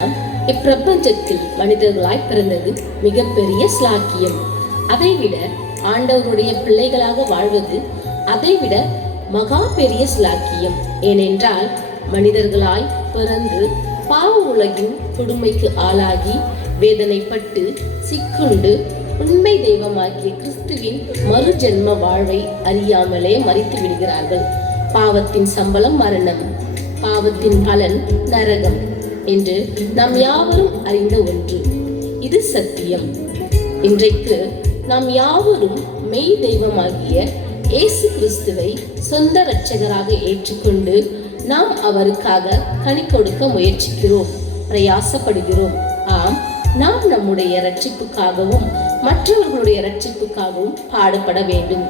இப்பிரபஞ்சத்தில் மனிதர்களாய் பிறந்தது மிகப்பெரிய ஸ்லாக்கியம். அதைவிட ஆண்டவருடைய பிள்ளைகளாக வாழ்வது அதைவிட மகா பெரிய ஸ்லாக்கியம். ஏனென்றால் மனிதர்களாய் பிறந்து பாவ உலகின் கொடுமைக்கு ஆளாகி வேதனைப்பட்டு சிக்குண்டு உண்மை தெய்வமாகிய கிறிஸ்துவின் மறு ஜென்ம வாழ்வை அறியாமலே மறித்து விடுகிறார்கள். பாவத்தின் சம்பளம் மரணம், பாவத்தின் பலன் நரகம் என்று நாம் யாவரும் அறிந்த ஒன்று. இது சத்தியம். இன்றைக்கு நாம் யாவரும் மெய் தெய்வமாகிய இயேசு கிறிஸ்துவை சொந்த இரட்சகராக ஏற்றுக்கொண்டு நாம் அவருக்காக கனி கொடுக்க முயற்சிக்கிறோம், பிரயாசப்படுகிறோம். ஆம், நாம் நம்முடைய இரட்சிப்புக்காகவும் மற்றவர்களுடைய இரட்சிப்புக்காகவும் பாடுபட வேண்டும்.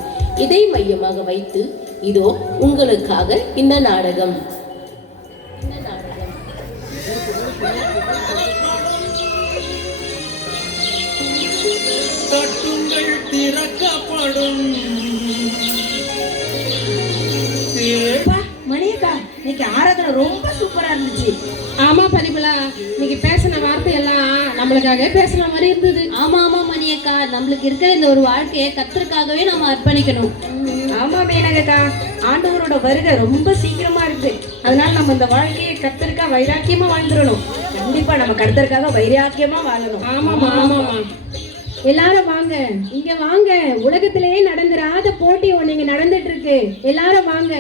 இதை மையமாக வைத்து இதோ உங்களுக்காக இந்த நாடகம். தட்டுங்கள் திறக்கப்படும். மணியக்கா, இன்னைக்கு ஆராதனை ரொம்ப சூப்பரா இருந்துச்சு. ஆமா பரிமளா, இன்னைக்கு பேசின வார்த்தையெல்லாம் நம்மளுக்காக பேசுற மாதிரி இருந்தது. ஆமா ஆமா மணியக்கா, நம்மளுக்கு இருக்கிற இந்த ஒரு வாழ்க்கையை கர்த்தருக்காகவே நம்ம அர்ப்பணிக்கணும். ஆமா மேனகக்கா, ஆண்டவரோட வருகை ரொம்ப சீக்கிரமா இருக்கு. அதனால நம்ம இந்த வாழ்க்கையை கர்த்தருக்கா வைராக்கியமா வாழ்ந்துடணும். கண்டிப்பா நம்ம கர்த்தருக்காக வைராக்கியமா வாழணும். ஆமாமா ஆமாமா. எல்லாரும் வாங்க, இங்க வாங்க. உலகத்திலேயே நடந்துராத போட்டி ஒண்ணு இங்க நடந்துட்டு இருக்கு. எல்லாரும் வாங்க,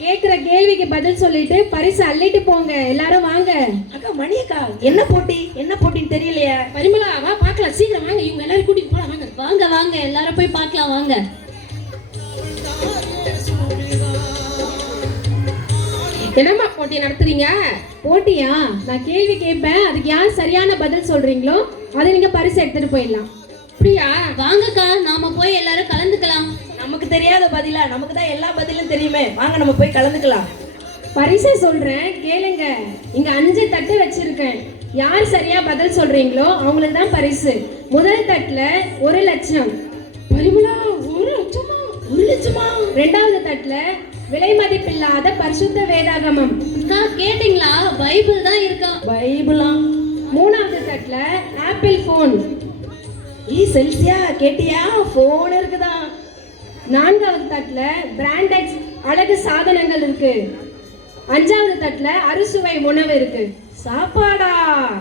கேக்குற கேள்விக்கு பதில் சொல்லிட்டு பரிசு அள்ளிட்டு போங்க. எல்லாரும் வாங்க. அக்கா மணியக்கா, என்ன போட்டி என்ன போட்டின்னு தெரியலையா? பரிமளா வா பார்க்கலாம், சீக்கிரம் வாங்க. இவங்க எல்லாரும் கூட்டிட்டு போலாம். வாங்க வாங்க வாங்க, எல்லாரும் போய் பார்க்கலாம் வாங்க. என்னம்மா போட்டி நடத்துறீங்க? போட்டியா? நான் கேள்வி கேட்பேன், அதுக்கு யார் சரியான பதில் சொல்றீங்களோ அதை நீங்க பரிசு எடுத்துட்டு போயிடலாம். அப்படியா? வாங்கக்கா, நாம போய் எல்லாரும் கலந்துக்கலாம். நமக்கு தெரியாத பதிலா? நமக்கு தான் எல்லா பதிலும் தெரியுமே. வாங்க நம்ம போய் கலந்துக்கலாம். பரிசை சொல்றேன் கேளுங்க. இங்க 5 தட்டு வச்சிருக்கேன். யார் சரியா பதில் சொல்றீங்களோ அவங்களுக்கு தான் பரிசு. முதல் தட்டுல 1 லட்சம். பரிமளா, 1 லட்சமா? 1 லட்சமா? ரெண்டாவது தட்டுல விலை மதிப்பில்லாத பரிசுத்த வேதாகமம். அக்கா கேட்டிங்களா? பைபிள் தான் இருக்கா. பைபிளா? மூணாவது தட்டுல ஆப்பிள் போன். செல்சியா கேட்டியா? போன் இருக்குதா? நான்காவது தட்டுல பிராண்டட் அழகு சாதனங்கள் இருக்கு. அஞ்சாவது தட்டுல அறுசுவை உணவு இருக்கு. சாப்பாடா?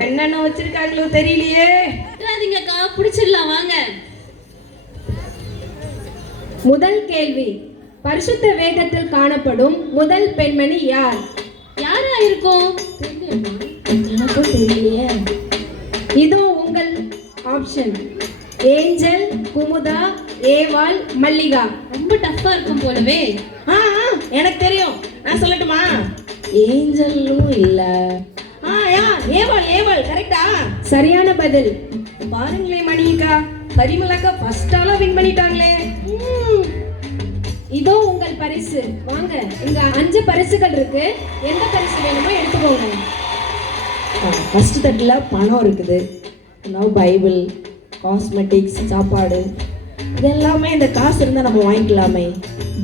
என்னென்ன வச்சிருக்காங்களோ தெரியலையே. அக்கா, பிடிச்சிடலாம் வாங்க. முதல் கேள்வி, பரிசுத்த வேதத்தில் காணப்படும் முதல் பெண்மணி யார்? யாரா இருக்கும்? எனக்கும் தெரியலையே. இதோ உங்கள் ஆப்ஷன்: ஏஞ்சல், குமுதா, ஏவாள், மல்லிகா. ரொம்ப டஃப்பா இருக்கும் போலவே. எனக்கு தெரியும், நான் சொல்லட்டுமா? ஏஞ்சலும் இல்ல. ஏவாள் ஏவாள் கரெக்டா? சரியான பதில். பாருங்களே மணியக்கா, பரிமளாக்கா ஃபர்ஸ்ட் ஆளா வின் பண்ணிட்டாங்களே. இதோ உங்கள் பரிசு. வாங்க, இங்க 5 பரிசுகள் இருக்கு. எந்த பரிசு வேணுமோ எடுத்துக்கோங்க. ஃபர்ஸ்ட் தட்டுல பணம் இருக்குது, பைபிள், காஸ்மெட்டிக்ஸ், சாப்பாடு, இதெல்லாமே இந்த காசு இருந்தால் நம்ம வாங்கிக்கலாமே.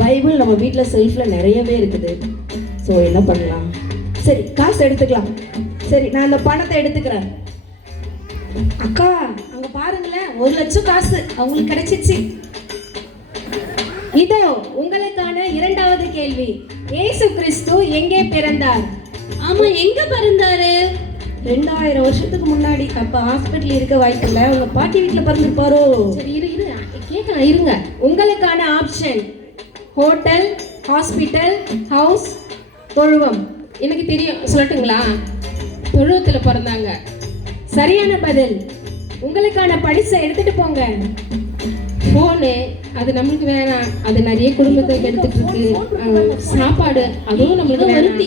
பைபிள் நம்ம வீட்டில் செல்ஃபில் நிறையவே இருக்குது. ஸோ என்ன பண்ணலாம்? சரி, காசு எடுத்துக்கலாம். சரி, நான் அந்த பணத்தை எடுத்துக்கிறேன். அக்கா, அங்கே பாருங்களேன், 1 லட்சம் காசு அவங்களுக்கு கிடைச்சிச்சு. இதோ உங்களுக்கான 2வது கேள்வி. இயேசு கிறிஸ்து எங்கே பிறந்தார்? ஆமா, எங்க பிறந்தாரு? 2000 வருஷத்துக்கு முன்னாடி. அப்ப ஹாஸ்பிட்டல் இருக்க வாய்ப்பில்லை, உங்க பாட்டி வீட்டுல பிறந்திருப்பாரோ? சரி, இரு கேட்கலாம், இருங்க. உங்களுக்கான ஆப்ஷன்: ஹோட்டல், ஹாஸ்பிட்டல், ஹவுஸ், தொழுவம். எனக்கு தெரியும், சொல்லட்டுங்களா? தொழுவத்துல பிறந்தாங்க. சரியான பதில். உங்களுக்கான பரிசை எடுத்துட்டு போங்க. போனு அது நம்மளுக்கு வேணாம், அது நிறைய குடும்பத்தை எடுத்துட்டு இருக்கு. சாப்பாடு அதுவும் நம்மளுக்கு வேணாம்.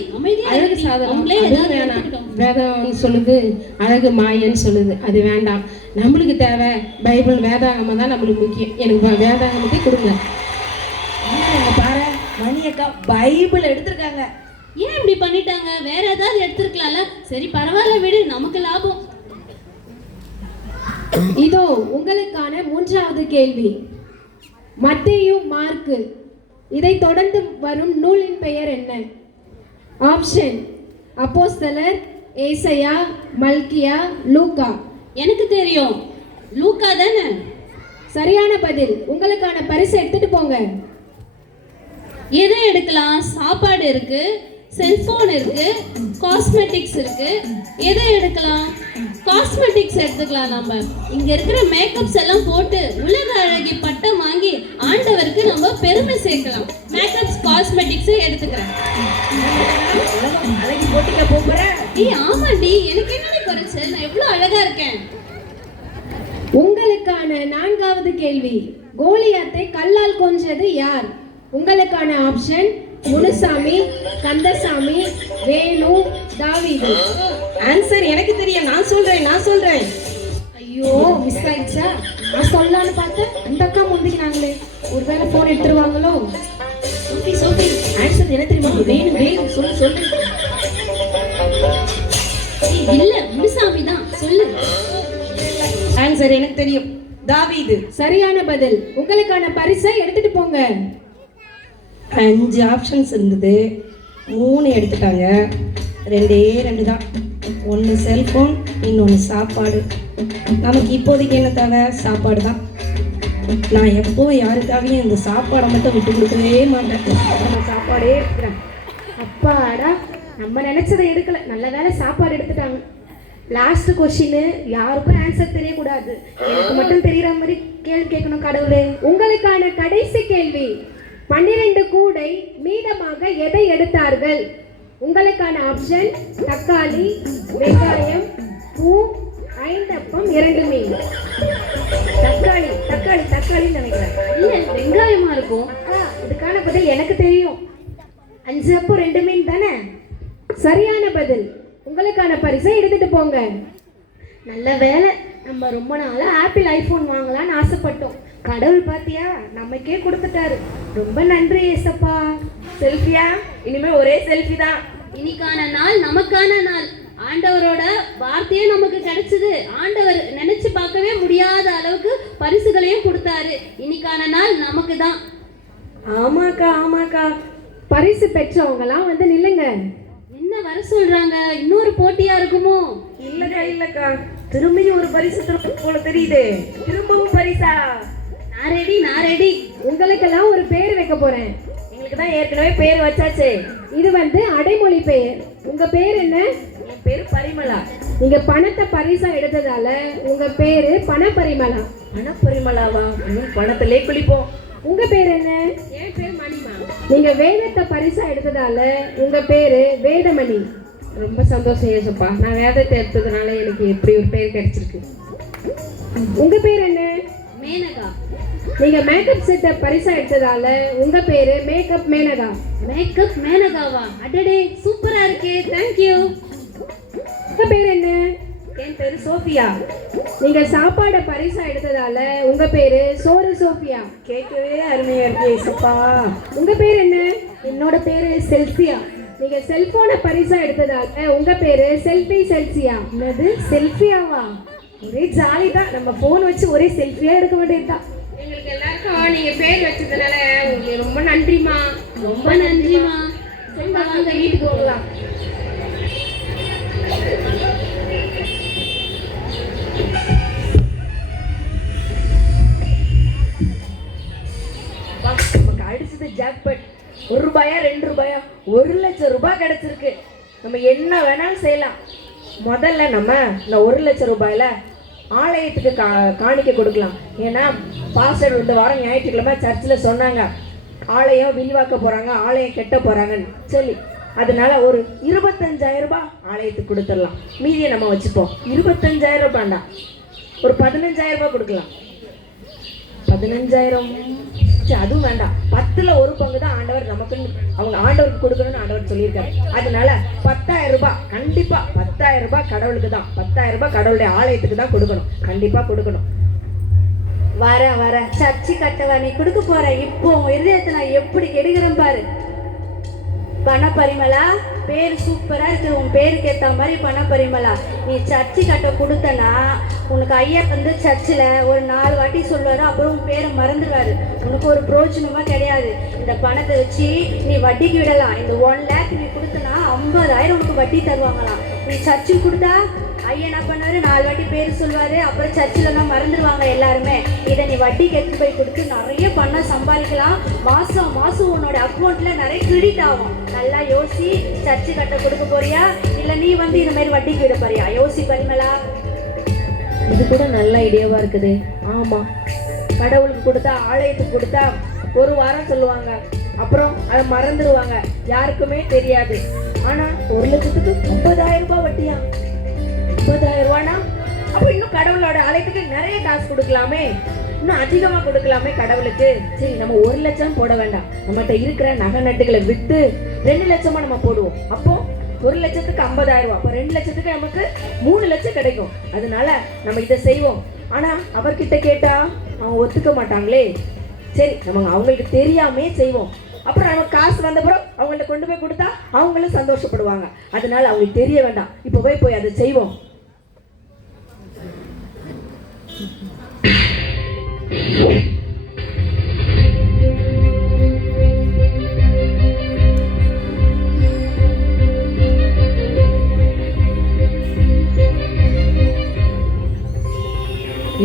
அழகு சாதனம் அதுவும் வேணாம். வேதம்னு சொல்லுது, அழகு மாயன்னு சொல்லுது, அது வேண்டாம். நம்மளுக்கு தேவை பைபிள், வேதாகமம் தான் நம்மளுக்கு முக்கியம். எனக்கு வேதாகமத்தை கொடுங்க. பாரு மணியக்கா, பைபிள் எடுத்திருக்காங்க. ஏன் இப்படி பண்ணிட்டாங்க? வேற ஏதாவது எடுத்திருக்கலாம்ல. சரி பரவாயில்ல, விடு, நமக்கு லாபம். இதோ உங்களுக்கான 3வது கேள்வி. மத்தேயு, மார்க்கு, இதை தொடர்ந்து வரும் நூலின் பெயர் என்ன? ஆப்ஷன்: அப்போஸ்தலர், ஏசையா, மல்கியா, லூக்கா. எனக்கு தெரியும், லூக்கா தானே? சரியான பதில். உங்களுக்கான பரிசு எடுத்துட்டு போங்க. எதை எடுக்கலாம்? சாப்பாடு இருக்கு, செல்போன் இருக்கு, காஸ்மெட்டிக்ஸ் இருக்கு. எதை எடுக்கலாம்? காஸ்மெட்டிக்ஸ் எடுத்துக்கலாம். நம்ம இங்க இருக்கிற மேக்கப்ஸ் எல்லாம் போட்டு உலக அழகி பட்டம் வாங்கி ஆண்டவருக்கு நம்ம பெருமை சேர்க்கலாம். மேக்கப்ஸ் காஸ்மெட்டிக்ஸ் எடுத்துக்கிறேன். அழகி போட்டிக்க போறேன். ஆமாண்டி, எனக்கு என்னடி குறைச்சு? நான் எவ்வளவு அழகா இருக்கேன். உங்களுக்கான 4வது கேள்வி. கோலியாத்தை கல்லால் கொன்றது யார்? உங்களுக்கான ஆப்ஷன் முனுசாமி, கந்தசாமி, வேணு, தாவீது. ஆன்சர் எனக்கு தெரியும். நான் சொல்றேன். ஐயோ, மிஸ் ஆயிடுச்சா? நான் சொல்லலான்னு பார்த்தேன், அந்த அக்கா முந்திக்கினாங்களே. ஒருவேளை போன் எடுத்துருவாங்களோ? சோஃபி ஆன்சர் என்ன தெரியுமா? வேணும் சொல்லு. இல்ல, முனுசாமி தான். சொல்லு. ஆன்சர் எனக்கு தெரியும், தாவீது. சரியான பதில். உங்களுக்கான பரிசை எடுத்துட்டு போங்க. 5 ஆப்ஷன்ஸ் இருந்தது, 3 எடுத்துட்டாங்க. 2 தான். 1 செல்ஃபோன், இன்னொன்று சாப்பாடு. நமக்கு இப்போதைக்கு என்ன தேவை? சாப்பாடு தான். நான் எப்போ யாருக்காகவும் இந்த சாப்பாடை மட்டும் விட்டு கொடுக்கவே மாட்டேன். நான் சாப்பாடே எடுத்துக்கிறேன். அப்பாடா, நம்ம நினைச்சதை எடுக்கல. நல்ல வேளை சாப்பாடு எடுத்துட்டாங்க. லாஸ்ட் கொஸ்டின், யாருக்கும் ஆன்சர் தெரியக்கூடாது, எனக்கு மட்டும் தெரியற மாதிரி கேள்வி கேட்கணும் கடவுளே. உங்களுக்கான கடைசி கேள்வி. 12 கூடை மீதமாக எதை எடுத்தார்கள்? உங்களுக்கான ஆப்ஷன் தக்காளி, வெங்காயம், பூ, 5 அப்பம், 2 மீன். தக்காளின்னு நினைக்கிறேன். இல்ல, வெங்காயமா இருக்கும். இதுக்கான பதில் எனக்கு தெரியும். 5 அப்பம் 2 மீன் தானே? சரியான பதில். உங்களுக்கான பரிசை எடுத்துட்டு போங்க. நல்ல வேலை, நம்ம ரொம்ப நாளா ஆப்பிள் ஐபோன் வாங்கலாம்னு ஆசைப்பட்டோம். கடவுள் பாத்தியா, நமக்கே கொடுத்துட்டாரு. ரொம்ப நன்றி ஏசப்பா. செல்ஃபியா? இனிமே ஒரே செல்ஃபி தான். இன்னைக்கான நாள் நமக்கான நாள். ஆண்டவரோட வார்த்தையே நமக்கு கிடைச்சது. ஆண்டவர் நினைச்சு பார்க்கவே முடியாத அளவுக்கு பரிசுகளையும் கொடுத்தாரு. இன்னைக்கான நாள் நமக்கு தான். ஆமாக்கா. பரிசு பெற்றவங்கலாம் வந்து நில்லுங்க. என்ன வர சொல்றாங்க? இன்னொரு போட்டியா இருக்குமோ? இல்லக்கா, திரும்பியும் ஒரு பரிசு போல தெரியுது. திரும்பவும் பரிசா? நான் ரெடி. உங்களுக்கெல்லாம் ஒரு பேர் வைக்க போறேன். எங்களுக்கு தான் ஏற்கனவே பேர் வச்சாச்சு. இது வந்து அடைமொழி பெயர். உங்க பேர் என்ன? என் பேர் பரிமளா. நீங்க பணத்தை பரிசா எடுத்ததால உங்க பேரு பணப்பரிமளா. பணப்பரிமளாவா? பணத்திலே குளிப்போம். உங்க பேர் என்ன? என் பேர் மணிமா. நீங்க வேதத்தை பரிசா எடுத்ததால உங்க பேரு வேதமணி. ரொம்ப சந்தோஷம் ஏசப்பா. நான் வேதத்தை எடுத்ததுனால எனக்கு எப்படி ஒரு பேர் கிடைச்சிருக்கு. உங்க பேர் என்ன? மேனகா. நீங்க மேக்கப் செட்டை பரிசா எடுத்ததால உங்க பேரு மேக்கப் மேனகா. மேக்கப் மேனகாவா? அடடே, சூப்பரா இருக்கே. தேங்க்யூ. உங்க பேர் என்ன? என் பேரு சோஃபியா. நீங்க சாப்பாடை பரிசா எடுத்ததால உங்க பேரு சோறு சோஃபியா. கேட்கவே அருமையா இருக்கு ஏசப்பா. உங்க பேர் என்ன? என்னோட பேரு செல்சியா. நீங்க செல்போனை பரிசா எடுத்ததால உங்க பேரு செல்ஃபி செல்சியா. என்னது, செல்ஃபியாவா? ஒரே ஜாலி தான். நம்ம போன் வச்சு ஒரே செல்ஃபியா எடுக்க வேண்டியதுதான். எங்களுக்கு எல்லாருக்கும் நீங்க பேர் வச்சதுனால உங்களுக்கு ரொம்ப நன்றிமா. ரொம்ப நன்றிமா. சரி, வாங்க வீட்டுக்கு போகலாம். நமக்கு அடிச்சது ஜாக்பாட். 1 ரூபாயா 2 ரூபாயா 1 லட்சம் ரூபாய் கிடைச்சிருக்கு. நம்ம என்ன வேணாலும் செய்யலாம். முதல்ல நம்ம இந்த 1 லட்சம் ரூபாயில ஆலயத்துக்கு காணிக்க கொடுக்கலாம். ஏன்னா பாஸ்டர் இந்த வாரம் ஞாயிற்றுக்கிழமை சர்ச்சில் சொன்னாங்க, ஆலயம் விரிவாக்க போறாங்க, ஆலயம் கெட்ட போறாங்கன்னு சொல்லி. அதனால ஒரு 25,000 ரூபாய் ஆலயத்துக்கு கொடுத்துடலாம். மீதியை நம்ம வச்சுப்போம். 25,000 ரூபாய்டா, ஒரு 15,000 ரூபாய் கொடுக்கலாம். 15,000 அதுவும் வேண்டாம். 10ல் 1 பங்கு தான் ஆண்டவர் நமக்குன்னு, அவங்க ஆண்டவருக்கு கொடுக்கணும்னு ஆண்டவர் சொல்லியிருக்காரு. அதனால 10,000 ரூபாய், கண்டிப்பா 10,000 ரூபாய் கடவுளுக்கு தான். 10,000 ரூபாய் கடவுளுடைய ஆலயத்துக்கு தான் கொடுக்கணும். கண்டிப்பா கொடுக்கணும். வர சர்ச்சி கட்டவா நீ கொடுக்க போற. இப்போ உன் இருதயத்தை நான் எப்படி கெடுக்கிறேன் பாரு. பணப்பரிமளா, பேர் சூப்பரா இருக்கு. உன் பேருக்கு ஏற்ற மாதிரி பணப்பரிமளா. நீ சர்ச்சி கட்ட கொடுத்தனா உனக்கு ஐயா வந்து சர்ச்சில் ஒரு 4 வாட்டி சொல்லுவாரு, அப்புறம் உன் பேரை மறந்துடுவாரு. உனக்கு ஒரு பிரோஜனமா கிடையாது. இந்த பணத்தை வச்சு நீ வட்டிக்கு விடலாம். இந்த 1 லேக் நீ கொடுத்தனா 50,000 உனக்கு வட்டி தருவாங்களாம். நீ சர்ச்சுக்கு கொடுத்தா ஐயா என்ன பண்ணுவாரு 4 வாட்டி பேர் சொல்லுவாரு, அப்புறம் சர்ச்சில் தான் மறந்துடுவாங்க எல்லாருமே. இதை நீ வட்டிக்கு எடுத்து போய் கொடுத்து நிறைய பணம் சம்பாதிக்கலாம். மாசம் மாசம் உன்னோட அக்கௌண்ட்ல நிறைய கிரெடிட் ஆகும். நல்லா யோசி, சர்ச்சு கட்ட கொடுக்க போறியா இல்ல நீ வந்து இந்த மாதிரி வட்டிக்கு விட போறியா? யோசி பரிமளா. இது கூட நல்ல ஐடியாவாக இருக்குது. ஆமாம், கடவுளுக்கு கொடுத்தா ஆலயத்துக்கு கொடுத்தா 1 வாரம் சொல்லுவாங்க, அப்புறம் அதை மறந்துடுவாங்க, யாருக்குமே தெரியாது. ஆனால் 1 லட்சத்துக்கு 50,000 ரூபாய் வட்டியா? 50,000 ரூபானா அப்போ இன்னும் கடவுளோட ஆலயத்துக்கு நிறைய காசு கொடுக்கலாமே, இன்னும் அதிகமாக கொடுக்கலாமே கடவுளுக்கு. சரி, நம்ம 1 லட்சம் போட வேண்டாம், நம்மகிட்ட இருக்கிற நகை நட்டுகளை விற்று 2 லட்சமாக நம்ம போடுவோம். அப்போ 1 லட்சத்துக்கு 50,000 ரூபா, அப்போ 2 லட்சத்துக்கு நமக்கு 3 லட்சம் கிடைக்கும். அதனால நம்ம இதை செய்வோம். ஆனால் அவர்கிட்ட கேட்டா அவங்க ஒத்துக்க மாட்டாங்களே. சரி, நம்ம அவங்களுக்கு தெரியாமே செய்வோம். அப்புறம் நம்ம காசு வந்தப்புறம் அவங்கள்ட்ட கொண்டு போய் கொடுத்தா அவங்களும் சந்தோஷப்படுவாங்க. அதனால அவங்களுக்கு தெரிய வேண்டாம், இப்போ போய் அதை செய்வோம்.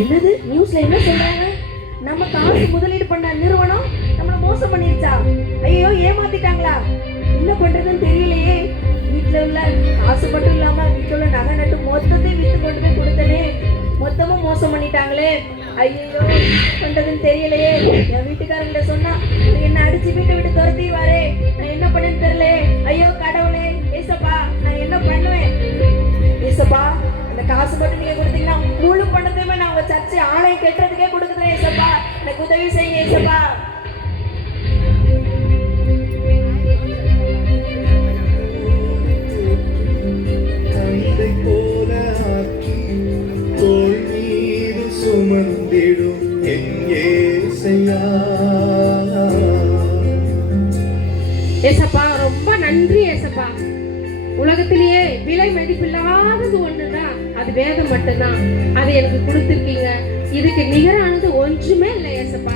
என்னது நியூஸ்ல என்ன சொல்றாங்க? நம்ம காசு முதலீடு பண்ண நிறுவனம் நம்மள மோசம் பண்ணிருச்சா? ஐயோ, ஏமாத்திட்டாங்களா? என்ன பண்றதுன்னு தெரியலையே. வீட்டுல உள்ள காசு மட்டும் இல்லாம வீட்டுல உள்ள நகை நட்டு மொத்தத்தையும் வித்து கொண்டு போய் கொடுத்தனே, மொத்தமும் மோசம் பண்ணிட்டாங்களே. ஐயோ, பண்றதுன்னு தெரியலையே. என் வீட்டுக்காரங்கிட்ட சொன்னா என்ன அடிச்சு வீட்டை விட்டு துரத்திடுவாரே. நான் என்ன பண்ணேன்னு தெரியல. ஐயோ கடவுளே, ஏசப்பா நான் என்ன பண்ணுவேன்? ஏசப்பா, அந்த காசு மட்டும் நீங்க கொடுத்தீங்கன்னா முழு பணத்தையுமே நான் உங்க சர்ச்சை ஆலயம் கட்டுறதுக்கே கொடுக்குறேன். ஏசப்பா, எனக்கு உதவி செய்யுங்க ஏசப்பா. தந்தை போல ஆக்கி தோள் மீது சுமந்திடும் என் இயேசையா. ஏசப்பா, ரொம்ப நன்றி ஏசப்பா. உலகத்திலேயே விலை மதிப்பில்லாதது ஒண்ணுதான், அது வேதம் மட்டும்தான். அதை எனக்கு கொடுத்துருக்கீங்க. இதுக்கு நிகரானது ஒன்றுமே இல்லை ஏசப்பா.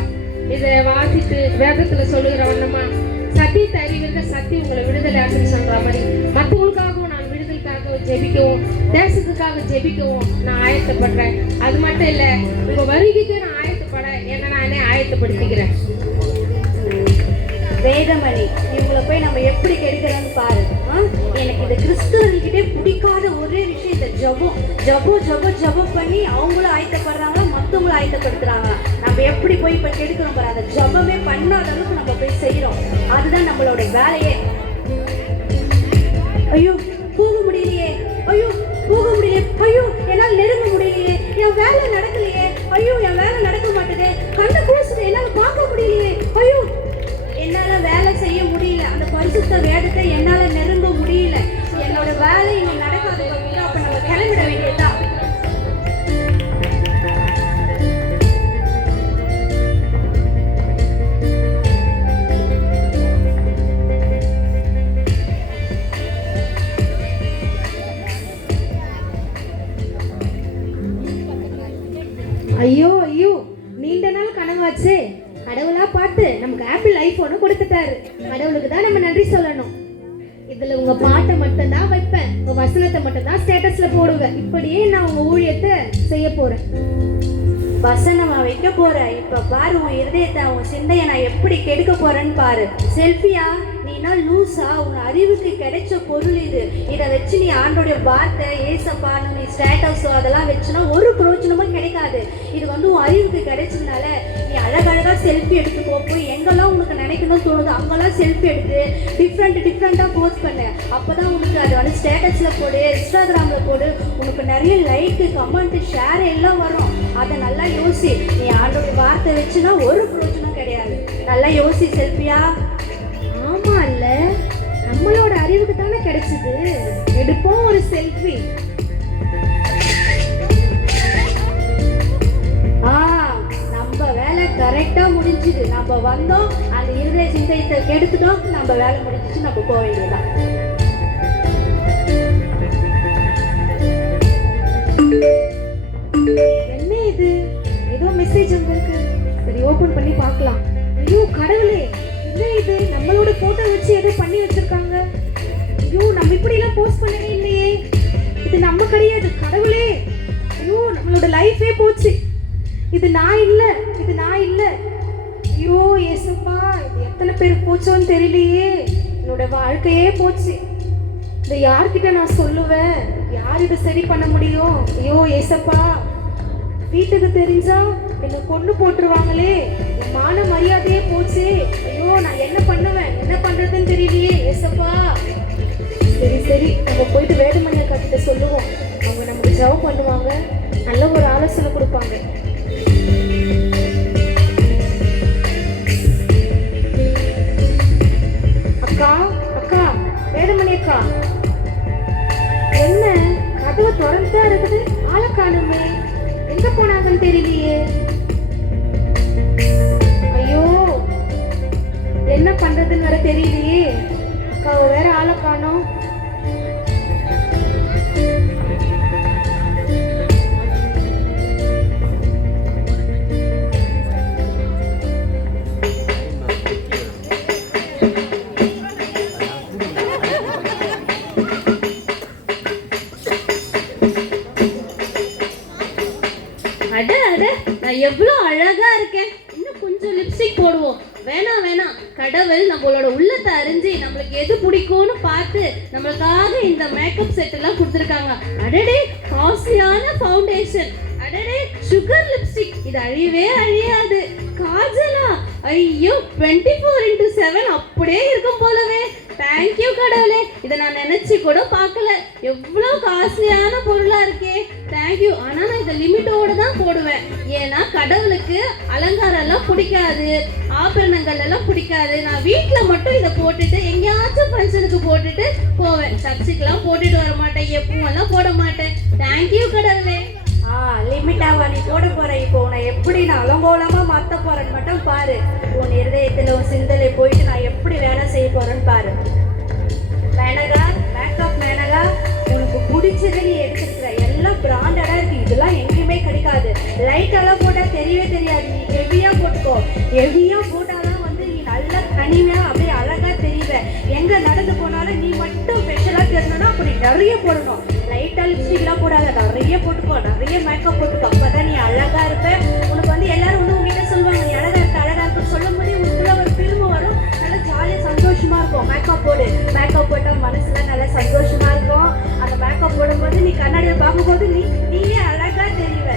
இதை வாசித்து வேதத்துல சொல்லுகிற வண்ணமா சத்தியத்தை அறிவிக்க சத்தி உங்களை விடுதலை ஆக்குன்னு சொல்ற மாதிரி மற்றவங்களுக்காகவும் நான் விடுதலுக்காக ஜெபிக்கவும் தேசத்துக்காக ஜெபிக்கவும் நான் ஆயத்தப்படுறேன். அது மட்டும் இல்லை, உங்க வருகைக்கு நான் ஆயத்தப்பட என்ன நானே ஆயத்தப்படுத்திக்கிறேன். வேதமணி, இவங்களை போய் நம்ம எப்படி கெடுக்கிறோம்னு பாரு. எனக்கு இந்த கிறிஸ்தவர்கிட்டே பிடிக்காத ஒரே விஷயம் இந்த ஜபம். ஜபம் பண்ணி அவங்களும் ஆயத்தப்படுறாங்களா, மற்றவங்களும் ஆயத்தப்படுத்துறாங்களா. நம்ம எப்படி போய் இப்போ கெடுக்கிறோம் பாரு. அந்த ஜபமே பண்ணாத அளவுக்கு நம்ம போய் செய்யறோம். அதுதான் நம்மளோட வேலையே. ஐயோ போக முடியலையே, ஐயோ போக முடியலையே, ஐயோ என்னால் நெருங்க முடியலையே, என் வேலை நடக்கலையே, ஐயோ என் வேலை நடக்க மாட்டேது, கண்ணை கூசுது, என்னால் பார்க்க முடியலையே, ஐயோ என்னால வேலை செய்ய முடியல, அந்த பரிசுத்த வேதத்தை என்னால நெருங்க முடியல, என்னோட வேலை இனி நடக்காது. அப்ப நம்ம கிளம்பிட வேண்டியதுதான். ஐயோ ஐயோ, நீண்ட நாள் கனவாச்சு. கடவுளா பார்த்து நமக்கு ஆப்பிள் ஐபோனை கொடுத்துட்டாரு. கடவுளுக்கு தான் நம்ம நன்றி சொல்லணும். இதுல உங்க பாட்டை மட்டும் தான் வைப்பேன், உங்க வசனத்தை மட்டும் தான் ஸ்டேட்டஸ்ல போடுவேன். இப்படியே நான் உங்க ஊழியத்தை செய்ய போறேன். வசனமா வைக்க போற. இப்ப பாரு உன் இருதயத்தை, உன் சிந்தையை நான் எப்படி கெடுக்க போறேன்னு பாரு. செல்ஃபியா, நீனா லூசா? உன் அறிவுக்கு கிடைச்ச பொருள் இது. இதை வச்சு நீ ஆண்டோடைய வார்த்தை ஏசப்பான்னு நீ ஸ்டேட்டஸோ அதெல்லாம் வச்சுன்னா ஒரு பிரயோஜனமும் கிடைக்காது. இது வந்து உன் அறிவுக்கு கிடைச்சதுனால நீ அழகழகா செல்ஃபி எடுத்துக்கோ. போய் எங்கெல்லாம் உனக்கு நினைக்கணும்னு தோணுதோ அங்கெல்லாம் செல்ஃபி எடுத்து டிஃப்ரெண்டாக போஸ்ட் பண்ணு. அப்போதான் உனக்கு அதை வந்து ஸ்டேட்டஸில் போடு, இன்ஸ்டாகிராமில் போடு. உனக்கு நிறைய லைக்கு, கமெண்ட்டு, ஷேர் எல்லாம் வரும். அதை நல்லா யோசி. நீ ஆண்டோடைய வார்த்தை வச்சுன்னா ஒரு பிரயோஜனம் கிடையாது. நல்லா யோசி செல்ஃபியா. ஆமா இல்ல, நம்மளோட அறிவுக்கு தானே கிடைச்சது. எடுப்போம் ஒரு செல்ஃபி. நம்ம வேலை கரெக்டா முடிஞ்சுது. நம்ம வந்தோம், அந்த இருதய சிந்தையத்தை கெடுத்துட்டோம், நம்ம வேலை முடிஞ்சிச்சு, நம்ம போக வேண்டியதுதான். என்ன இது? ஏதோ மெசேஜ் வந்திருக்கு. சரி, ஓபன் பண்ணி பார்க்கலாம். ஐயோ கடவுளே, என்ன இது? நம்மளோட போட்டோ வச்சு ஏதோ பண்ணி வச்சிருக்காங்க. ஐயோ, நம்ம இப்படி எல்லாம் போஸ்ட் பண்ணவே இல்லையே. இது நம்ம கிடையாது. கடவுளே, ஐயோ நம்மளோட லைஃபே போச்சு. இது நான் இல்லை, இது நான் இல்லை. ஐயோ ஏசப்பா, இது எத்தனை பேர் போச்சோன்னு தெரியலையே. என்னோட வாழ்க்கையே போச்சு. இதை யார்கிட்ட நான் சொல்லுவேன்? யார் இதை சரி பண்ண முடியும்? ஐயோ ஏசப்பா, வீட்டுக்கு தெரிஞ்சா என்னை கொண்டு போட்டுருவாங்களே. என் மான மரியாதையே போச்சு. ஐயோ நான் என்ன பண்ணுவேன், என்ன பண்றதுன்னு தெரியலையே ஏசப்பா. சரி சரி, நம்ம போயிட்டு வேடுமணி அக்கா கிட்ட சொல்லுவோம். அவங்க நமக்கு ஜெபம் பண்ணுவாங்க, நல்ல ஒரு ஆலோசனை கொடுப்பாங்க. அக்கா அக்கா, வேடுமணி அக்கா, என்ன கதவு திறந்துதான் இருக்குது, ஆளை காணுமே, எங்க போனாங்கன்னு தெரியலையே. ஐயோ என்ன பண்றதுன்னு வேற தெரியலையே. அக்காவை வேற ஆளை காணோம். அட அட, நான் எவ்வளோ அழகா இருக்கேன். இன்னும் கொஞ்சம் லிப்ஸ்டிக் போடுவோம். வேணாம் வேணாம், கடவுள் நம்மளோட உள்ளத்தை அறிஞ்சு நம்மளுக்கு எது பிடிக்கும்னு பார்த்து நம்மளுக்காக இந்த மேக்கப் செட் எல்லாம் கொடுத்துருக்காங்க. அடடே, காஸ்ட்லியான ஃபவுண்டேஷன், அடடே சுகர் லிப்ஸ்டிக், இது அழியவே அழியாது. காஜலா, ஐயோ 24x7 அப்படியே இருக்கும் போலவே. தேங்க்யூ கடவுளே, இதை நான் நினைச்சு கூட பார்க்கல. எவ்வளோ காஸ்ட்லியான பொருளா இருக்கே. தேங்க்யூ. ஆனா நான் இதை லிமிட்டோட தான் போடுவேன். ஏன்னா கடவுளுக்கு அலங்காரம் எல்லாம் பிடிக்காது, ஆபரணங்கள் எல்லாம் பிடிக்காது. நான் வீட்டில் மட்டும் இதை போட்டுட்டு எங்கேயாச்சும் ஃபங்க்ஷனுக்கு போட்டுட்டு போவேன். சர்ச்சுக்கெல்லாம் போட்டுட்டு வர மாட்டேன், எப்பவும் போட மாட்டேன். தேங்க்யூ கடவுளே. லிமிட்டாவா நீ போட போற? இப்போ உன்னை எப்படி நான் அலங்கோலமா மாத்த போறேன்னு மட்டும் பாரு. உன் இருதயத்துல உன் சிந்தனை போயிட்டு நான் எப்படி வேலை செய்ய போறேன்னு பாரு. மேனகா, மேக்கப் மேனகா, உனக்கு பிடிச்சதை நீ எடுத்துக்கிற எல்லாம் பிராண்டடா இருக்கு. இதெல்லாம் எங்கேயுமே கிடைக்காது. லைட் எல்லாம் போட்டா தெரியவே தெரியாது. நீ ஹெவியா போட்டுக்கோ. ஹெவியா போட்டாதான் வந்து நீ நல்லா தனிமையா அப்படியே அழகா தெரியுவ. எங்க நடந்து போனாலும் நீ மட்டும் ஸ்பெஷலா தெரியணும்னா அப்படி நிறைய போடணும். லைட்டா லிப்ஸ்டிக்லாம் போடாத, நிறைய போட்டுக்கோ, நிறைய மேக்கப் போட்டுக்கோ. அப்பதான் நீ அழகா இருப்ப. உனக்கு வந்து எல்லாரும் வந்து உங்ககிட்ட சொல்லுவாங்க நீ அழகா இருக்க அழகா இருக்குன்னு சொல்லும் போது உனக்குள்ள ஒரு பெருமை வரும். நல்லா ஜாலியா சந்தோஷமா இருக்கும். மேக்கப் போடு. மேக்கப் போட்டா மனசுல நல்லா சந்தோஷமா இருக்கும். அந்த மேக்கப் போடும்போது நீ கண்ணாடியில் பார்க்கும்போது நீயே அழகா தெரியுவ.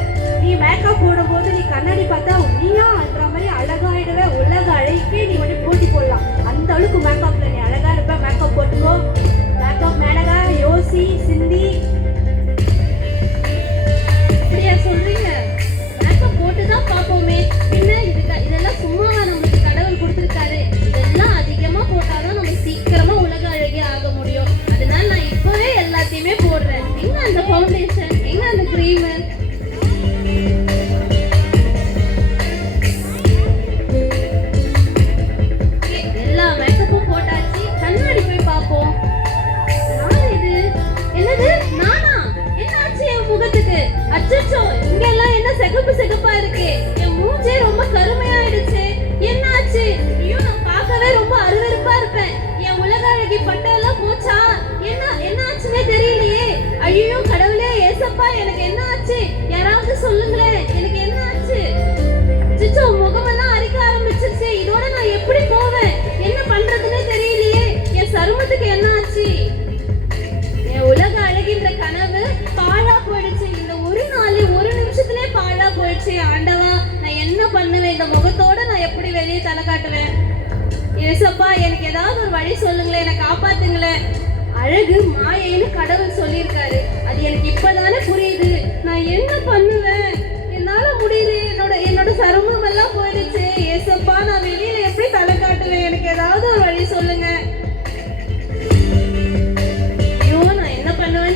நீ மேக்கப் போடும்போது நீ கண்ணாடி பார்த்தா நீயா அன்ற மாதிரி அழகாயிடுவ. உலக அழகே நீ வந்து போட்டி போடலாம். அந்த அளவுக்கு மேக்கப்ல நீ அழகா இருப்ப. மேக்கப் போட்டுக்கோ. மேக்கப் மேனகா, யோசி, சிந்தி. அப்படியா சொல்றீங்க? மேக்கப் போட்டு தான் பார்ப்போமே. பின்ன இதெல்லாம் சும்மா நம்மளுக்கு கடவுள் கொடுத்துருக்காரு. இதெல்லாம் அதிகமா போட்டாதான் நம்ம சீக்கிரமா உலக அழகே ஆக முடியும். அதனால நான் இப்பவே எல்லாத்தையுமே போடுறேன். எங்க அந்த ஃபவுண்டேஷன், எங்க அந்த கிரீம்? எல்லா மேக்கப்பும் போட்டாச்சு. கண்ணாடி போய் பார்ப்போம். என்னது நானா? என்ன ஆச்சு என் முகத்துக்கு? அச்சச்சோ, இங்க எல்லாம் என்ன சிகப்பு சிகப்பா இருக்கு. என் மூஞ்சே ரொம்ப கருமையாயிடுச்சு. என்ன ஆச்சு? ஐயோ, நான் பார்க்கவே ரொம்ப அருவருப்பா இருப்பேன். என் உலக அழகி பட்டெல்லாம் போச்சா? என்ன ஆச்சுன்னே தெரியலையே. ஐயோ கடவுளே, ஏசப்பா, எனக்கு என்ன ஆச்சு? யாராவது சொல்லுங்களேன், எனக்கு என்ன ஆச்சு? அச்சச்சோ, முகமெல்லாம் அரிக்க ஆரம்பிச்சிருச்சு. இதோட நான் எப்படி போவேன்? என்ன பண்றதுன்னே தெரியலையே. என் சருமத்துக்கு என்ன ஆச்சு? உலக அழகின்ற கனவு பாழா போயிடுச்சு. இந்த ஒரு நாள் ஒரு நிமிஷத்திலே பாழா போயிடுச்சு. ஆண்டவா, நான் என்ன பண்ணுவேன்? இந்த முகத்தோட நான் எப்படி வெளியே தலை காட்டுவேன்? ஏசப்பா, எனக்கு ஏதாவது ஒரு வழி சொல்லுங்களேன், என்னை காப்பாத்துங்களேன். அழகு மாயைன்னு கடவுள் சொல்லியிருக்காரு. அது எனக்கு இப்பதானே புரியுது. நான் என்ன பண்ணுவேன்? என்னால முடியல. என்னோட சருமம் எல்லாம் போயிடுச்சு. ஏசப்பா, நான் வெளியில எப்படி தலை காட்டுவேன்? எனக்கு ஏதாவது ஒரு வழி சொல்லுங்க.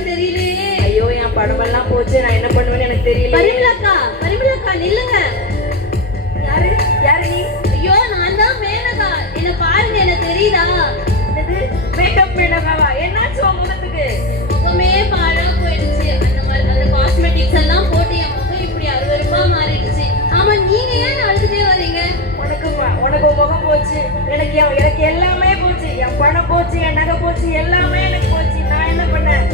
தெரியலையே. ஐயோ, என் படமெல்லாம் போச்சு. நான் என்ன பண்ணுவேன்னு எனக்கு தெரியல. பரிமளாக்கா நில்லுங்க. யாரு யாரு நீ? ஐயோ, நான் தான் மேனகா. என்ன பாருங்க, என்ன தெரியுதா? மேக்கப் மேனகாவா? என்னாச்சு உன் முகத்துக்கு? முகமே பாழா போயிடுச்சு. அந்த காஸ்மெட்டிக்ஸ் எல்லாம் போட்டு என் முகம் இப்படி அருவருப்பா மாறிடுச்சு. ஆமா, நீங்க ஏன் அழுதுட்டே வரீங்க? உனக்கு முகம் போச்சு, எனக்கு எல்லாமே போச்சு. என் பணம் போச்சு, என் நகை போச்சு, எல்லாமே எனக்கு போச்சு. நான் என்ன பண்ணேன்?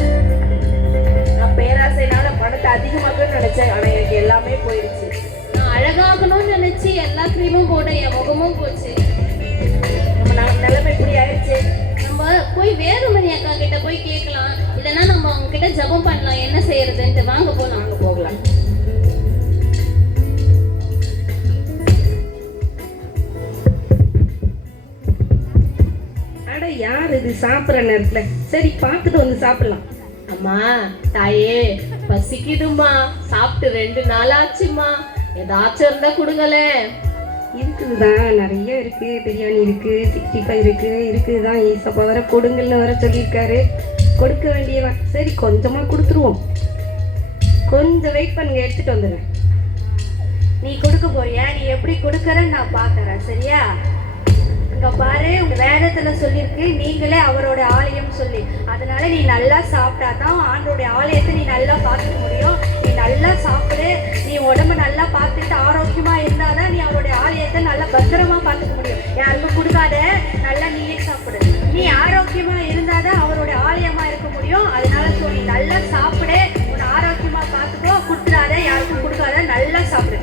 போகணும்னு நினைச்சேன், ஆனா எனக்கு எல்லாமே போயிடுச்சு. நான் அழகாகணும்னு நினைச்சு எல்லா க்ரீமும் போட என் முகமும் போச்சு. நம்ம நிலைமை இப்படி ஆயிடுச்சு. நம்ம போய் வேதமணி அக்கா கிட்ட போய் கேட்கலாம், இல்லைன்னா நம்ம அவங்க கிட்ட ஜெபம் பண்ணலாம் என்ன செய்யறதுன்ட்டு. வாங்க போலாம். வாங்க போகலாம். அட யார் இது சாப்பிட்ற நேரத்துல? சரி பார்த்துட்டு வந்து சாப்பிடலாம். அம்மா தாயே பசிக்குதுமா, சாப்பிட்டு 2 நாள் ஆச்சுமா, ஏதாச்சும் இருந்தா கொடுங்களேன். இருக்குதுதான், நிறைய இருக்கு. பிரியாணி இருக்கு, 65 இருக்குதுதான். ஈசப்பா வர கொடுங்கள்னு வர சொல்லியிருக்காரு, கொடுக்க வேண்டியவன். சரி கொஞ்சமா கொடுத்துருவோம். கொஞ்சம் வெயிட் பண்ணுங்க, எடுத்துட்டு வந்துடுறேன். நீ கொடுக்க போறியா? நீ எப்படி கொடுக்கறன்னு நான் பாக்குறேன், சரியா? இங்க பாரு, உங்க வேதத்துல சொல்லியிருக்கு நீங்களே அவரோட ஆலயம் சொல்லி. அதனால நீ நல்லா சாப்பிட்டாதான் ஆண்டோடைய ஆலயத்தை நீ நல்லா பார்த்துக்க முடியும். நீ நல்லா சாப்பிடு, நீ உடம்பு நல்லா பார்த்துட்டு ஆரோக்கியமா இருந்தாதான் நீ அவருடைய ஆலயத்தை நல்லா பத்திரமா பார்த்துக்க முடியும். யாருக்கும் கொடுக்காத, நல்லா நீயே சாப்பிடு. நீ ஆரோக்கியமா இருந்தாதான் அவருடைய ஆலயமா இருக்க முடியும். அதனால நீ நல்லா சாப்பிடு, உன்னை ஆரோக்கியமா பார்த்துக்கோ. கொடுத்துடாத, யாருக்கும் கொடுக்காத, நல்லா சாப்பிடு.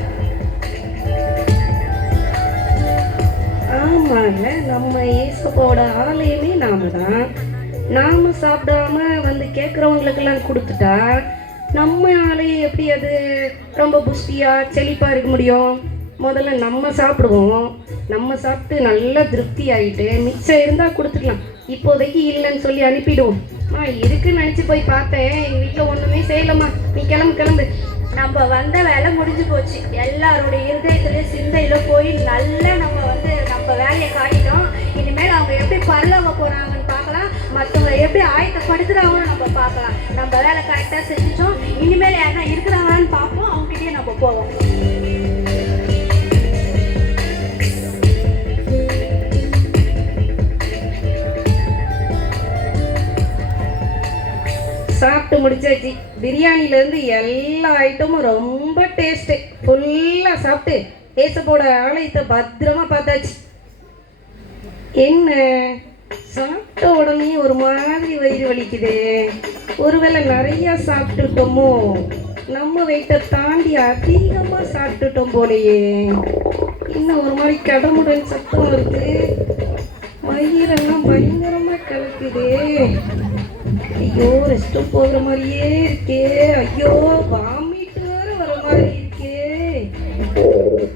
ஆமாங்க, நம்ம ஏசப்பாவோட ஆலயமே நாம தான். நாம சாப்பிடாம வந்து கேட்குறவங்களுக்கெல்லாம் கொடுத்துட்டா நம்ம ஆலயம் எப்படி அது ரொம்ப புஷ்டியா செழிப்பா இருக்க முடியும்? முதல்ல நம்ம சாப்பிடுவோம். நம்ம சாப்பிட்டு நல்லா திருப்தி ஆகிட்டு மிச்சம் இருந்தால் கொடுத்துக்கலாம். இப்போதைக்கு இல்லைன்னு சொல்லி அனுப்பிடுவோம். இருக்குன்னு நினச்சி போய் பார்த்தேன், எங்கள் வீட்டில் ஒன்றுமே செய்யலம்மா. நீ கிளம்பு. நம்ம வந்த வேலை முடிஞ்சு போச்சு. எல்லாருடைய இருதயத்திலே சிந்தையில போய் நல்லா நம்ம வேலையை காட்டிட்டோம். இனிமேல் அவங்க எப்படி பரலோக போறாங்கன்னு பார்க்கலாம், மற்றவங்களை எப்படி ஆயத்தப்படுத்துறாங்கன்னு நம்ம பார்க்கலாம். நம்ம வேலை கரெக்டாக செஞ்சுட்டோம். இனிமேல் யாருன்னா இருக்கிறாங்களான்னு பார்ப்போம், அவங்ககிட்டயே நம்ம போவோம். சாப்பிட்டு முடிச்சாச்சு. பிரியாணிலேருந்து எல்லா ஐட்டமும் ரொம்ப டேஸ்ட்டு. ஃபுல்லாக சாப்பிட்டு ஏசப்போட ஆலயத்தை பத்திரமா பார்த்தாச்சு. என்ன சாப்பிட்ட உடனே ஒரு மாதிரி வயிறு வலிக்குது. ஒருவேளை நிறையா சாப்பிட்டுட்டோமோ? நம்ம வெயிட்டை தாண்டி அதிகமாக சாப்பிட்டுட்டோம் போலையே. இன்னும் ஒரு மாதிரி கடமுடன் சத்தம் வருது. வயிறெல்லாம் பயங்கரமாக கலக்குது. ஐயோ, ரெஸ்ட்டும் போகிற மாதிரியே இருக்கே. ஐயோ, வாமிட்டு வேற வர மாதிரி இருக்கே.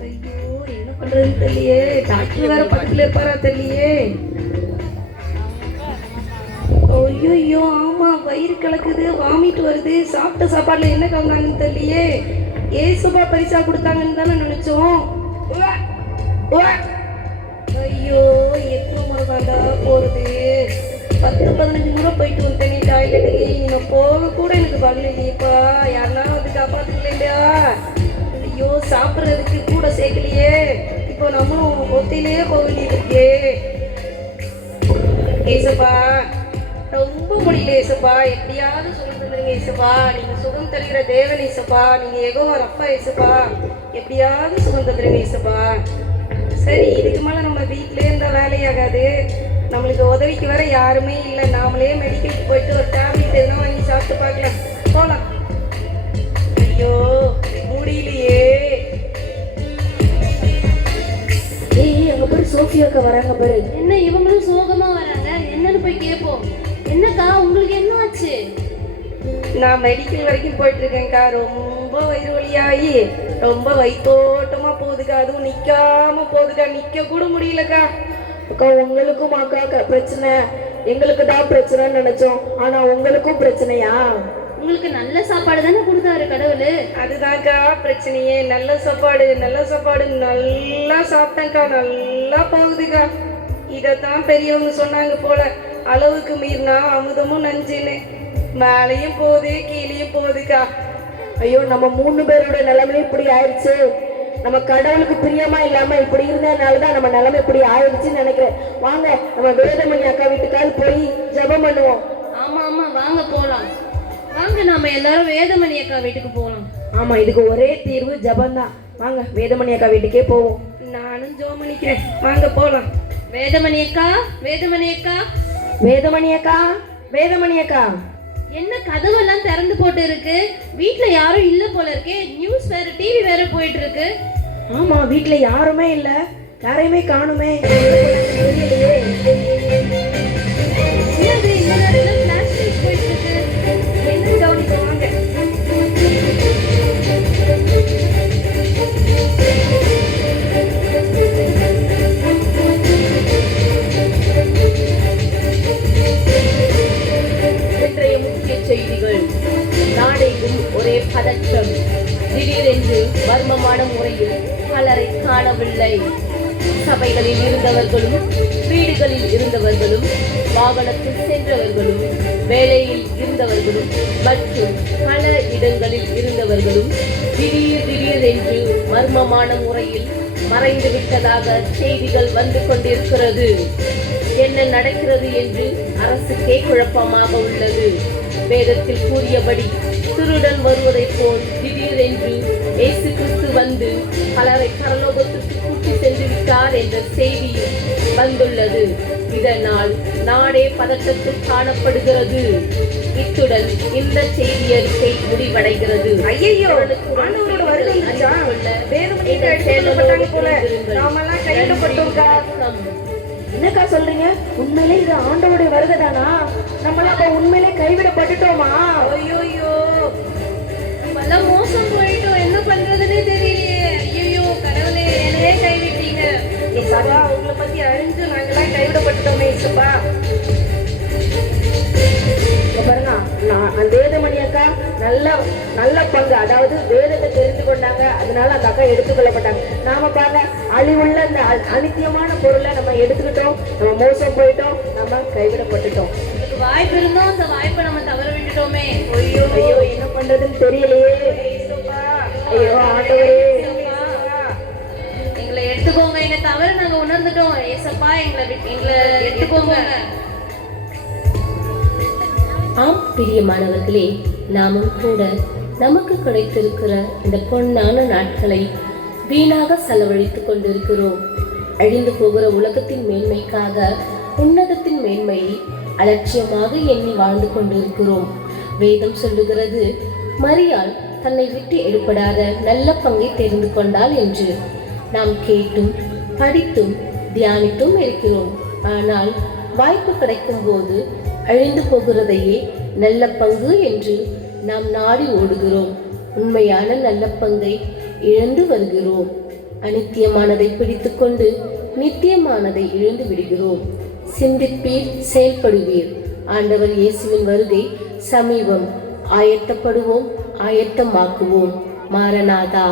ஐயோ, என்ன பண்றதுன்னு தெரியலையே. டாக்டர் வேற பக்கத்துல இருப்பாரா தெரியலையே. ஐயோ, ஆமா, வயிறு கலக்குது, வாமிட்டு வருது. சாப்பிட்ட சாப்பாடுல என்ன கலந்தாங்கன்னு தெரியலையே. ஏசுபா பரிசா கொடுத்தாங்கன்னு தானே நினைச்சோம். ஐயோ, எத்தனை முறை தாண்டா போறது? 10-15 முறை போயிட்டு வந்துட்டேன் டாய்லெட்டுக்கு. நீங்கள் போக கூட எனக்கு பதில் இல்லையப்பா. யாருன்னா வந்து காப்பாத்துக்கலையா? ஐயோ, சாப்பிட்றதுக்கு கூட சேர்க்கலையே. இப்போ நம்மளும் ஒத்தையிலேயே போக வேண்டியது இருக்கே. ஏசப்பா, ரொம்ப முடியல ஏசப்பா. எப்படியாவது சுகம் தந்துருங்க ஏசப்பா. நீங்கள் சுகம் தருகிற தேவன் ஏசப்பா. நீங்கள் யெகோவா ரப்பா ஏசப்பா. எப்படியாவது சுகம் தந்துருங்க ஏசப்பா. சரி, இதுக்கு மேலே நம்ம வீட்டிலே இருந்தால் வேலையாகாது. நம்மளுக்கு உதவிக்கு வர யாருமே இல்லை. நாமளே மெடிக்கலுக்கு போயிட்டு ஒரு டேப்லெட் எதுனா வாங்கி சாப்பிட்டு பார்க்கலாம். போகலாம். ஐயோ, முடியலையே. ஏய், அங்கே போய் சோஃபியாக்கா வராங்க பாரு. என்ன இவங்களும் சோகமா வராங்க? என்னன்னு போய் கேட்போம். என்னக்கா, உங்களுக்கு என்ன ஆச்சு? நான் மெடிக்கல் வரைக்கும் போயிட்டு இருக்கேன்க்கா. ரொம்ப வயிறு வலியாகி ரொம்ப வயிற்றோட்டமா போகுதுக்கா. அதுவும் நிற்காம போகுதுக்கா. நிற்க கூட முடியலக்கா. அக்கா, உங்களுக்கும் அக்கா பிரச்சனை, எங்களுக்கு தான் பிரச்சனைன்னு நினைச்சோம். ஆனா உங்களுக்கும் பிரச்சனையா? உங்களுக்கு நல்ல சாப்பாடு தானே கொடுத்தாரு கடவுள். அதுதான்க்கா பிரச்சனையே. நல்ல சாப்பாடு நல்லா சாப்பிட்டேன்க்கா. நல்லா போகுதுக்கா. இதைத்தான் பெரியவங்க சொன்னாங்க போல, அளவுக்கு மீறினா அமுதமும் நஞ்சுன்னு. மேலையும் போகுது, கீழேயும் போகுதுக்கா. ஐயோ, நம்ம 3 பேரோட நிலைமை இப்படி ஆயிடுச்சு. நம்ம கடவுளுக்கு பிரியமா இல்லாம இப்படி இருந்ததுனாலதான் நம்ம நிலைமை இப்படி ஆயிடுச்சுன்னு நினைக்கிறேன். வாங்க, நம்ம வேதமணி அக்கா வீட்டுக்காவது போய் ஜெபம் பண்ணுவோம். ஆமா ஆமா, வாங்க போலாம். வாங்க, நாம எல்லாரும் வேதமணி அக்கா வீட்டுக்கு போகலாம். ஆமா, இதுக்கு ஒரே தீர்வு ஜெபம் தான். வாங்க, வேதமணி அக்கா வீட்டுக்கே போவோம். நானும் ஜெபம் பண்ணிக்கிறேன். வாங்க போலாம். வேதமணி அக்கா, வேதமணி அக்கா, வேதமணி அக்கா, வேதமணி அக்கா. என்ன கதவெல்லாம் திறந்து போட்டு இருக்கு? வீட்டுல யாரும் இல்ல போல இருக்கே. வேற போயிட்டு இருக்கு. ஆமா, வீட்ல யாருமே இல்ல, யாரையுமே காணுமே. தெரியலையே. என்னது இந்த நேரத்துல ஃபிளாஷ் லைட் போயிட்டு இருக்கு? என்ன கவனிக்க வாங்க. இன்றைய முக்கிய செய்திகள். நாடெங்கும் ஒரே பதற்றம். திடீரென்று மர்மமான முறையில் பலரை காணவில்லை. சபைகளில் இருந்தவர்களும், வீடுகளில் இருந்தவர்களும், வாகனத்தில் சென்றவர்களும், வேலையில் இருந்தவர்களும் மற்றும் பல இடங்களில் இருந்தவர்களும் திடீரென்று மர்மமான முறையில் மறைந்து விட்டதாக செய்திகள் வந்து கொண்டிருக்கிறது. என்ன நடக்கிறது என்று அரசுக்கே குழப்பமாக உள்ளது. வேதத்தில் கூறியபடி திருடன் வருவதைப் போல் திடீரென்று இயேசு கிறிஸ்து வந்து பலரை பரலோகத்திற்கு கூட்டி சென்று விட்டார் என்ற செய்தி வந்துள்ளது. இதனால் நாடே பதட்டத்தில் காணப்படுகிறது. இத்துடன் இந்த செய்தி அறிக்கை முடிவடைகிறது. ஐயையோ, ஆண்டவரோட வருகை வந்துச்சா? வேதமணிக்கு எடுத்துக்கொள்ளப்பட்டாங்க போல. நாமெல்லாம் கைவிடப்பட்டோம்க்கா. என்னக்கா சொல்றீங்க? உண்மையிலே இது ஆண்டவருடைய வருகை தானா? நம்மளாம் அப்ப உண்மையிலே கைவிடப்பட்டுட்டோமா? ஐயோயோ, நம்மளாம் மோசம் போயிட்டோம். என்ன பண்றதுன்னே தெரியலையே. ஐயோ கடவுளே, என்னையே கைவிட்டீங்க. இயேசுப்பா, உங்களை பத்தி அறிஞ்சு நாங்கெல்லாம் கைவிடப்பட்டுட்டோமே இயேசுப்பா. பாருங்க, அந்த வேதமணி அக்கா நல்ல பங்கு, அதாவது வேதத்தை தெரிந்து கொண்டாங்க, அதனால அந்த அக்கா எடுத்துக்கொள்ளப்பட்டாங்க. நாம பாருங்க, அழிவுள்ள அந்த அனித்தியமான பொருளை நம்ம எடுத்துக்கிட்டோம், நம்ம மோசம் போயிட்டோம், நம்ம கைவிடப்பட்டுட்டோம். நமக்கு வாய்ப்பு இருந்தோம், அந்த வாய்ப்பை நம்ம தவற விட்டுட்டோமே. ஐயோ ஐயோ, என்ன பண்றதுன்னு தெரியலையே. ஐயோ ஆண்டவரே, எங்களை எடுத்துக்கோங்க. எங்க தவற நாங்க உணர்ந்துட்டோம். ஏசப்பா, எங்களை எடுத்துக்கோங்க. ஆம் பிரியமானவர்களே, நாமும் கூட நமக்கு கிடைத்திருக்கிற இந்த பொன்னான நாட்களை வீணாக செலவழித்துக் கொண்டிருக்கிறோம். அழிந்து போகிற உலகத்தின் மேன்மைக்காக உன்னதத்தின் மேன்மையை அலட்சியமாக எண்ணி வாழ்ந்து கொண்டிருக்கிறோம். வேதம் சொல்லுகிறது, மரியாள் தன்னை விட்டு எடுபடாத நல்ல பங்கை தெரிந்து கொண்டாள் என்று. நாம் கேட்டும் படித்தும் தியானித்தும் இருக்கிறோம். ஆனால் வாய்ப்பு கிடைக்கும் போது அழிந்து போகிறதையே நல்ல பங்கு என்று நாம் நாடி ஓடுகிறோம். உண்மையான நல்ல பங்கை இழந்து வருகிறோம். அனித்தியமானதை பிடித்துக்கொண்டு நித்தியமானதை இழந்து விடுகிறோம். சிந்திப்பீர், செயல்படுவீர். ஆண்டவர் இயேசுவின் வருகை சமீபம். ஆயத்தப்படுவோம், ஆயத்தமாக்குவோம். மாரநாதா.